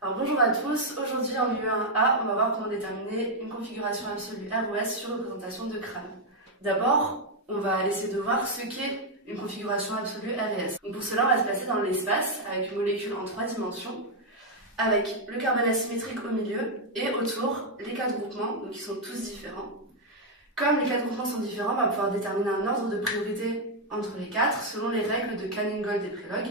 Alors bonjour à tous, aujourd'hui en UE1A, on va voir comment déterminer une configuration absolue ROS sur représentation de crâne. D'abord, on va essayer de voir ce qu'est une configuration absolue RS. Donc pour cela, on va se placer dans l'espace avec une molécule en 3 dimensions, avec le carbone asymétrique au milieu et autour les 4 groupements, donc qui sont tous différents. Comme les 4 groupements sont différents, on va pouvoir déterminer un ordre de priorité entre les 4 selon les règles de Canning-Gold et Prelog,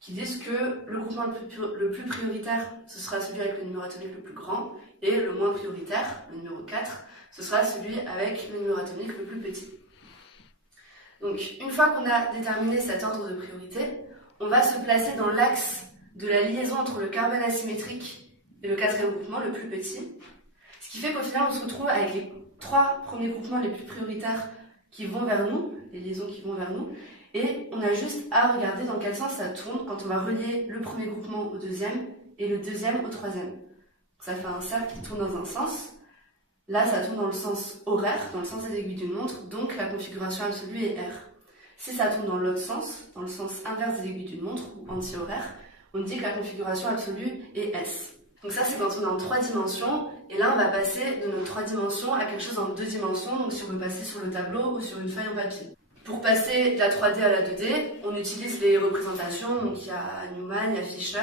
qui disent que le groupement le plus prioritaire, ce sera celui avec le numéro atomique le plus grand, et le moins prioritaire, le numéro 4, ce sera celui avec le numéro atomique le plus petit. Donc, une fois qu'on a déterminé cet ordre de priorité, on va se placer dans l'axe de la liaison entre le carbone asymétrique et le 4e groupement, le plus petit, ce qui fait qu'au final, on se retrouve avec les 3 premiers groupements les plus prioritaires qui vont vers nous, les liaisons qui vont vers nous, et on a juste à regarder dans quel sens ça tourne quand on va relier le premier groupement au deuxième et le deuxième au troisième. Ça fait un cercle qui tourne dans un sens. Là, ça tourne dans le sens horaire, dans le sens des aiguilles d'une montre, donc la configuration absolue est R. Si ça tourne dans l'autre sens, dans le sens inverse des aiguilles d'une montre, ou anti-horaire, on dit que la configuration absolue est S. Donc ça, c'est quand on est en 3 dimensions, et là, on va passer de nos 3 dimensions à quelque chose en 2 dimensions, donc si on veut passer sur le tableau ou sur une feuille en papier. Pour passer de la 3D à la 2D, on utilise les représentations, donc il y a Newman, il y a Fischer,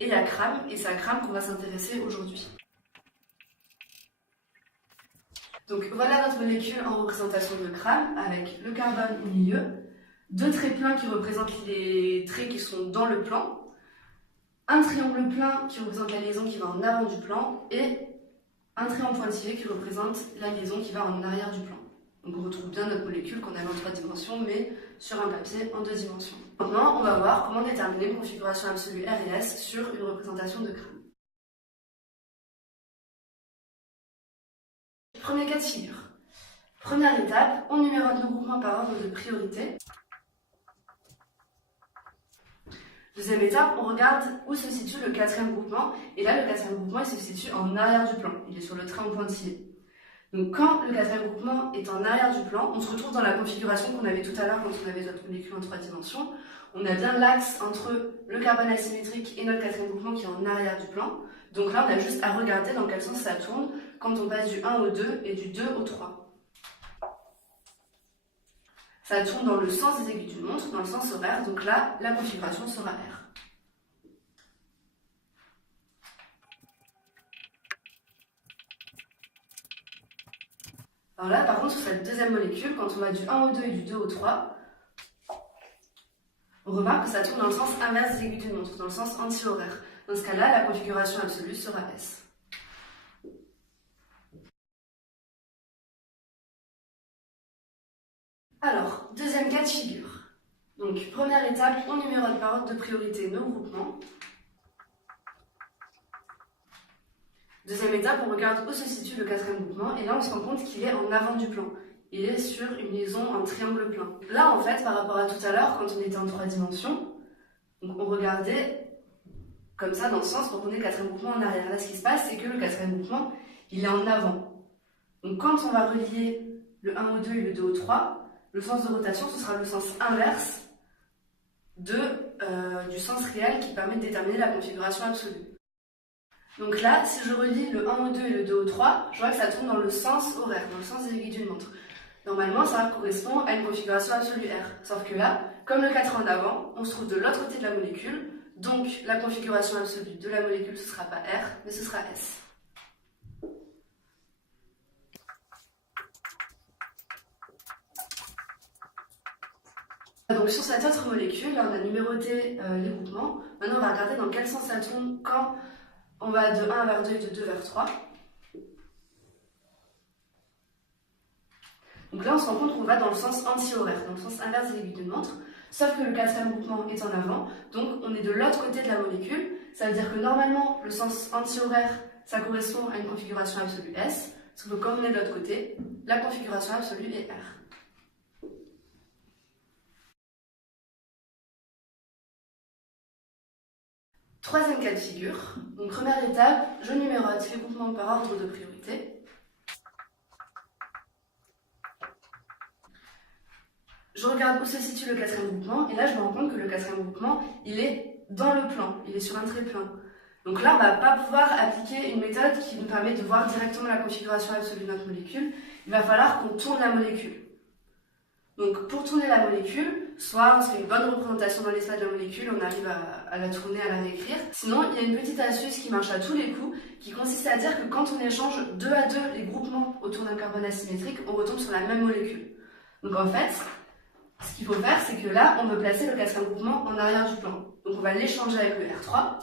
et la CRAM, et c'est à CRAM qu'on va s'intéresser aujourd'hui. Donc voilà notre molécule en représentation de CRAM, avec le carbone au milieu, 2 traits pleins qui représentent les traits qui sont dans le plan, un triangle plein qui représente la liaison qui va en avant du plan, et un trait en pointillé qui représente la liaison qui va en arrière du plan. Donc on retrouve bien notre molécule qu'on avait en 3 dimensions, mais sur un papier en 2 dimensions. Maintenant, on va voir comment déterminer une configuration absolue R et S sur une représentation de crâne. Premier cas de figure. Première étape, on numérote nos groupements par ordre de priorité. Deuxième étape, on regarde où se situe le 4e groupement. Et là, le 4e groupement, il se situe en arrière du plan. Il est sur le trait en pointillé. Donc quand le 4e groupement est en arrière du plan, on se retrouve dans la configuration qu'on avait tout à l'heure quand on avait notre molécule en 3 dimensions. On a bien l'axe entre le carbone asymétrique et notre 4e groupement qui est en arrière du plan. Donc là, on a juste à regarder dans quel sens ça tourne quand on passe du 1 au 2 et du 2 au 3. Ça tourne dans le sens des aiguilles d'une montre, dans le sens horaire. Donc là, la configuration sera R. Alors là, par contre, sur cette deuxième molécule, quand on va du 1 au 2 et du 2 au 3, on remarque que ça tourne dans le sens inverse des aiguilles d'une montre, dans le sens anti-horaire. Dans ce cas-là, la configuration absolue sera S. Alors, deuxième cas de figure. Donc, première étape, on numérote par ordre de priorité nos groupements. Deuxième étape, on regarde où se situe le 4e groupement, et là on se rend compte qu'il est en avant du plan. Il est sur une liaison en triangle plein. Là, en fait, par rapport à tout à l'heure, quand on était en 3 dimensions, donc on regardait comme ça dans le sens, donc on est le 4e groupement en arrière. Là, ce qui se passe, c'est que le 4e groupement, il est en avant. Donc quand on va relier le 1 au 2 et le 2 au 3, le sens de rotation, ce sera le sens inverse du sens réel qui permet de déterminer la configuration absolue. Donc là, si je relie le 1 au 2 et le 2 au 3, je vois que ça tourne dans le sens horaire, dans le sens des aiguilles d'une montre. Normalement, ça correspond à une configuration absolue R. Sauf que là, comme le 4 est en avant, on se trouve de l'autre côté de la molécule, donc la configuration absolue de la molécule, ce ne sera pas R, mais ce sera S. Donc sur cette autre molécule, là, on a numéroté les groupements. Maintenant, on va regarder dans quel sens ça tourne quand on va de 1 vers 2 et de 2 vers 3. Donc là, on se rend compte qu'on va dans le sens anti-horaire, dans le sens inverse des aiguilles d'une montre, sauf que le 4e groupement est en avant, donc on est de l'autre côté de la molécule. Ça veut dire que normalement, le sens anti-horaire, ça correspond à une configuration absolue S, sauf que comme on est de l'autre côté, la configuration absolue est R. Troisième cas de figure. Donc première étape, je numérote les groupements par ordre de priorité. Je regarde où se situe le 4e groupement, et là je me rends compte que le 4e groupement, il est dans le plan, il est sur un trait plein. Donc là, on va pas pouvoir appliquer une méthode qui nous permet de voir directement la configuration absolue de notre molécule. Il va falloir qu'on tourne la molécule. Donc pour tourner la molécule, soit on se fait une bonne représentation dans l'espace de la molécule, on arrive à la tourner, à la réécrire. Sinon, il y a une petite astuce qui marche à tous les coups, qui consiste à dire que quand on échange 2 à 2 les groupements autour d'un carbone asymétrique, on retombe sur la même molécule. Donc en fait, ce qu'il faut faire, c'est que là, on veut placer le 4e groupement en arrière du plan. Donc on va l'échanger avec le R3.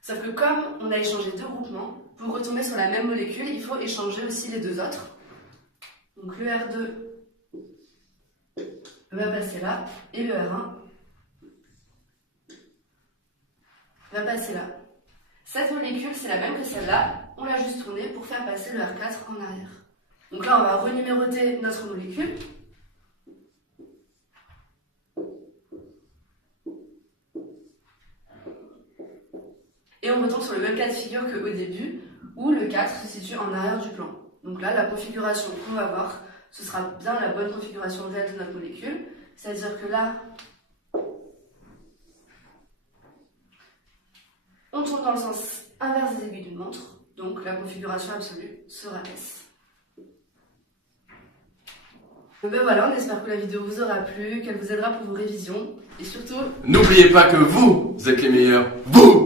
Sauf que comme on a échangé 2 groupements, pour retomber sur la même molécule, il faut échanger aussi les 2 autres. Donc le R2 va passer là, et le R1 va passer là. Cette molécule, c'est la même que celle-là, on l'a juste tournée pour faire passer le R4 en arrière. Donc là, on va renuméroter notre molécule. Et on retombe sur le même cas de figure qu'au début, où le 4 se situe en arrière du plan. Donc là, la configuration qu'on va voir, ce sera bien la bonne configuration réelle de notre molécule. C'est-à-dire que là, on tourne dans le sens inverse des aiguilles d'une montre, donc la configuration absolue sera S. Ben voilà, on espère que la vidéo vous aura plu, qu'elle vous aidera pour vos révisions, et surtout... N'oubliez pas que vous êtes les meilleurs, vous!